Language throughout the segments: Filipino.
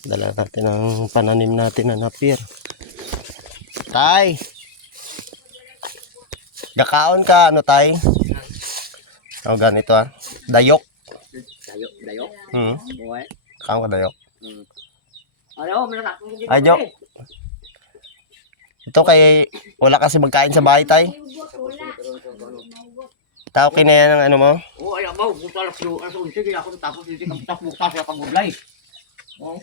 Dala natin ang pananim natin na napir. Tay! Gakaon ka, ano tay? O ganito ah. Dayok. Dayok? Buhay? Kaon ka dayok. Ayaw, meron akong hindi Ay, Jo. Ito kay wala kasi magkain sa bahay tay. Tao kinaya ng ano mo? Oo, ayaw mo. Buta lang siyo. Sige ako tapos hindi ka butas sa pagbublay. Oo.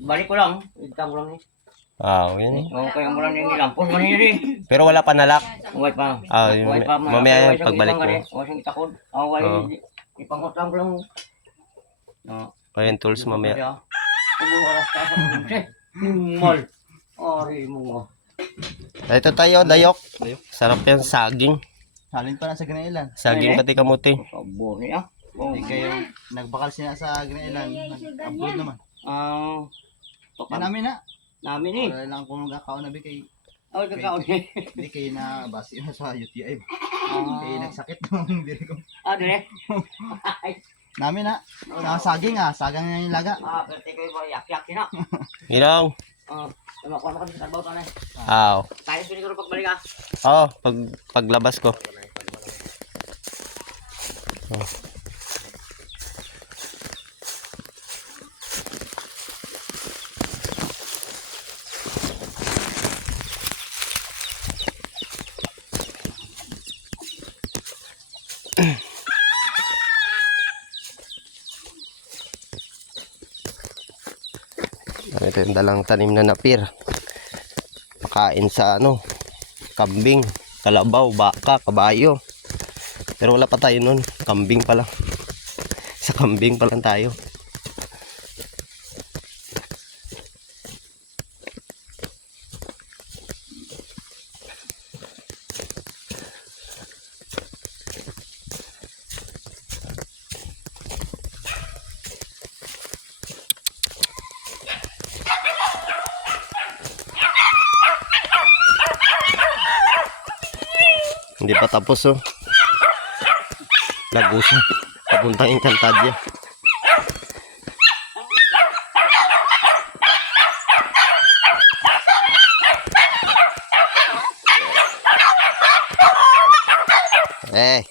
Balik ko lang. Itang ko lang. Yun eh. Oo, kaya mo lang yung ilampos mo niya. Pero wala pa nalak. Uway pa. Mamaya pagbalik ko. Uway siyang itakod. Uway, ipangot lang ko lang. Ayun tools mamaya. Umuwaras ka sa kulimse. Mal. Ari mo. Ito tayo, dayok. Sarap yan, saging. Salin pa na sa Ginailan. Saging pati kamuti. Sabo niya. Hindi kayo nagbakal siya sa Ginailan. Nag-upload naman. Yan namin na. Namin eh. Wala lang kung magkakaon na kay Kakaon eh. hindi kayo na basi na sa UTI. Kayo nagsakit ng diri ko. Dire. Namin na. Saging sagang na yung laga. Pero teko yung yak-yak na. Ginong. Makuha na kami sa trabaho tanay. Tayo siguro pagbalik Paglabas ko. Ito yung dalang tanim na napir. Pakain sa kambing, kalabaw, baka, kabayo. Pero wala pa tayo nun. Kambing pa lang. Sa kambing pa lang tayo. Hindi pa tapos Lagusan. Papuntang Encantadia. Eh.